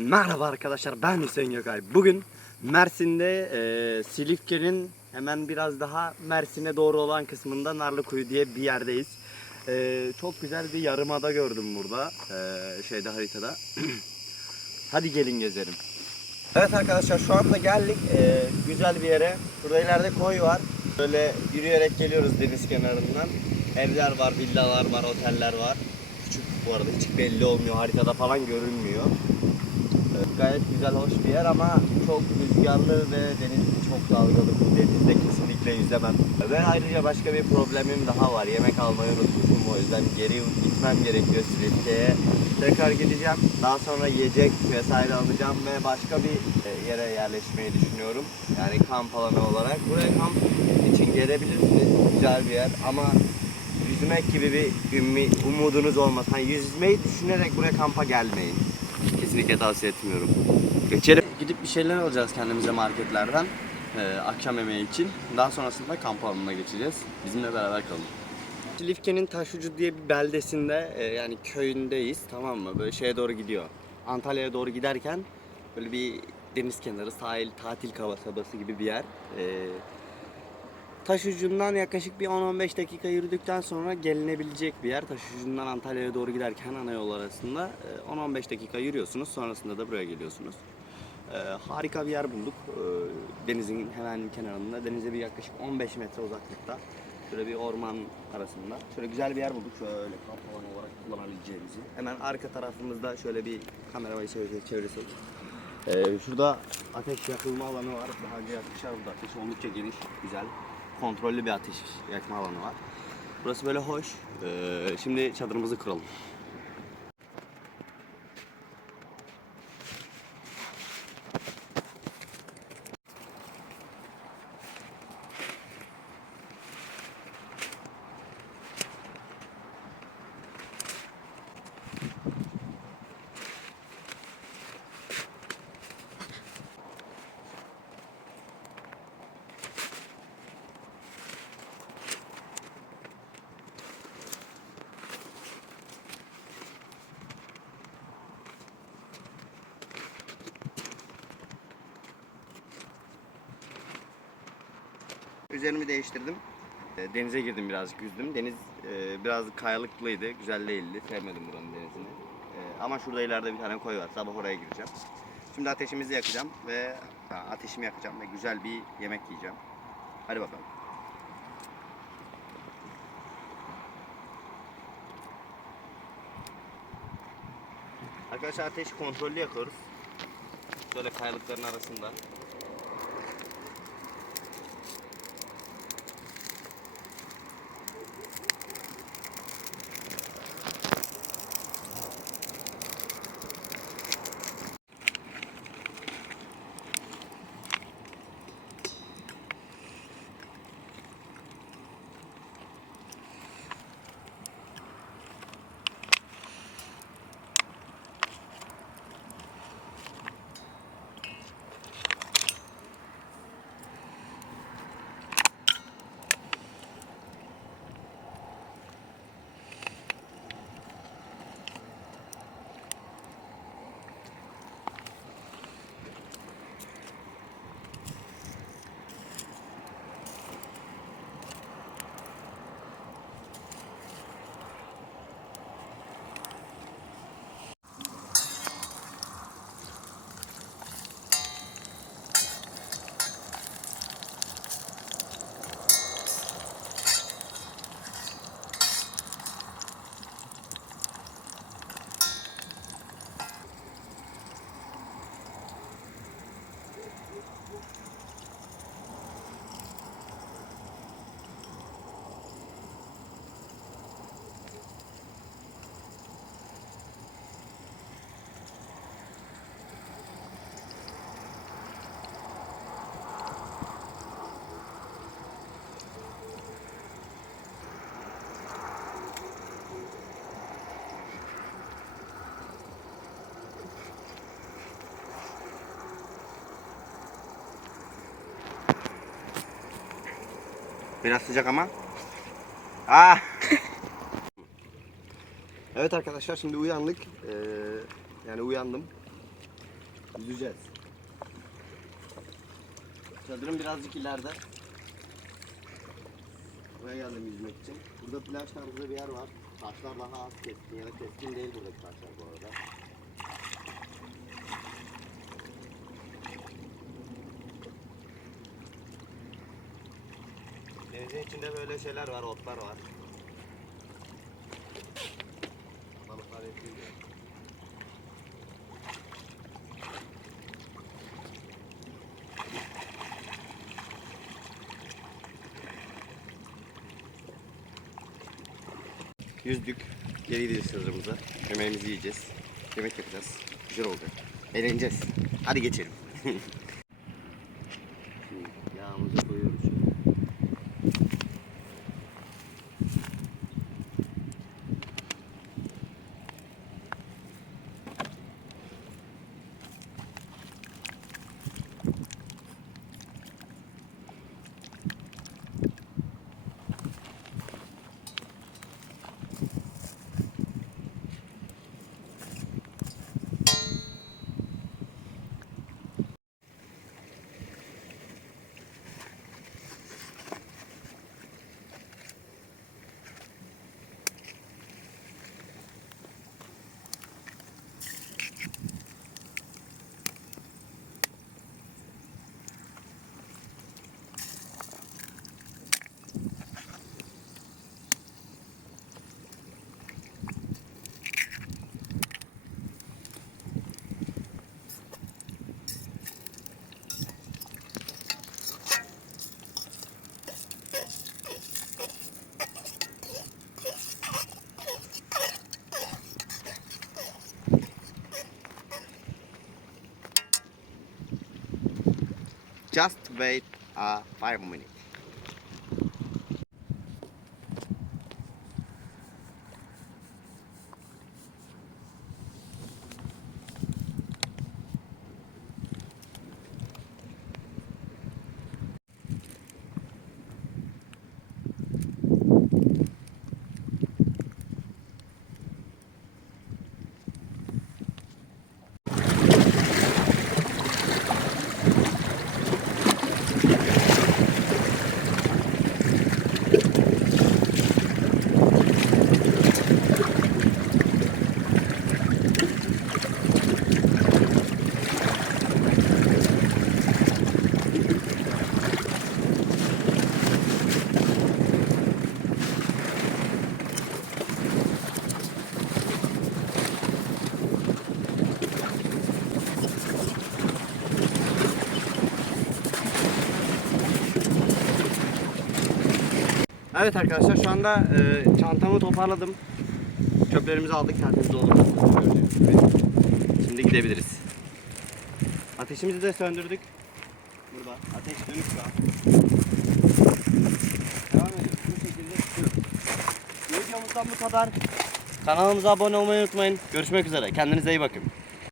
Merhaba arkadaşlar ben Hüseyin Gökay. Bugün Mersin'de e, Silifke'nin hemen biraz daha Mersin'e doğru olan kısmında Narlıkuyu diye bir yerdeyiz. E, çok güzel bir yarımada gördüm burada e, şeyde haritada. Hadi gelin gezelim. Evet arkadaşlar şu anda geldik e, güzel bir yere. Burada ileride koy var. Böyle yürüyerek geliyoruz deniz kenarından. Evler var, villalar var, oteller var. Küçük bu arada hiç belli olmuyor. Haritada falan görünmüyor. Gayet güzel, hoş bir yer ama çok rüzgarlı ve deniz çok dalgalı. Denizde kesinlikle yüzemem. Ve ayrıca başka bir problemim daha var. Yemek almayı unutmuşum o yüzden geri gitmem gerekiyor Silifke'ye. Tekrar gideceğim. Daha sonra yiyecek vesaire alacağım ve başka bir e, yere yerleşmeyi düşünüyorum. Yani kamp alanı olarak. Buraya kamp için gelebilirsiniz. Güzel bir yer ama yüzmek gibi bir ümmi, umudunuz olmaz. Hani yüzmeyi düşünerek buraya kampa gelmeyin. Kesinlikle tavsiye etmiyorum. Geçelim. Gidip bir şeyler alacağız kendimize marketlerden. e, akşam yemeği için. Daha sonrasında kamp alanına geçeceğiz. Bizimle beraber kalın. Silifke'nin Taşucu diye bir beldesinde e, yani köyündeyiz tamam mı? Böyle şeye doğru gidiyor. Antalya'ya doğru giderken böyle bir deniz kenarı, sahil, tatil kasabası gibi bir yer. E, Taş ucundan yaklaşık bir 10-15 dakika yürüdükten sonra gelinebilecek bir yer. Taş ucundan Antalya'ya doğru giderken ana yol arasında e, 10-15 dakika yürüyorsunuz. Sonrasında da buraya geliyorsunuz. E, harika bir yer bulduk. E, denizin hemen kenarında. Denize bir yaklaşık 15 metre uzaklıkta. Şöyle bir orman arasında. Şöyle güzel bir yer bulduk. Şöyle kamp alanı olarak kullanabileceğimizi. Hemen arka tarafımızda şöyle bir kameramayı çevirsek. çevirsek. E, şurada ateş yakılma alanı var. Daha önce yakmışlar burada. Ateş oldukça geniş, güzel kontrollü bir ateş yakma alanı var. Burası böyle hoş. Ee, şimdi çadırımızı kuralım. Üzerimi değiştirdim. Ee, Denize girdim birazcık yüzdüm. Deniz e, biraz kayalıklıydı, güzel değildi. Sevmedim buranın denizini. E, ama şurada ileride bir tane koy var. Sabah oraya gireceğim. Şimdi ateşimizi yakacağım ve ha, ateşimi yakacağım ve güzel bir yemek yiyeceğim. Hadi bakalım. Arkadaşlar ateşi kontrollü yakıyoruz. Şöyle kayalıkların arasında. Biraz sıcak ama. Ah! evet arkadaşlar şimdi uyandık. Ee, yani uyandım. Yüzeceğiz. Çadırım birazcık ileride. Buraya geldim yüzmek için. Burada plaj tarzı bir yer var. Taşlar daha az keskin ya keskin değil buradaki taşlar bu arada. Denizin içinde böyle şeyler var, otlar var. Balıklar yapıyor. Yüzdük. Geri gideceğiz çadırımıza. Yemeğimizi yiyeceğiz. Yemek yapacağız. Güzel olacak. Eğleneceğiz. Hadi geçelim. wait uh, 5 minutes. Evet arkadaşlar şu anda e, çantamı toparladım. Çöplerimizi aldık tertemiz oldu. Şimdi gidebiliriz. Ateşimizi de söndürdük. Burada ateş dönük şu an. Devam ediyoruz. Bu şekilde. Videomuzdan bu kadar. Kanalımıza abone olmayı unutmayın. Görüşmek üzere. Kendinize iyi bakın.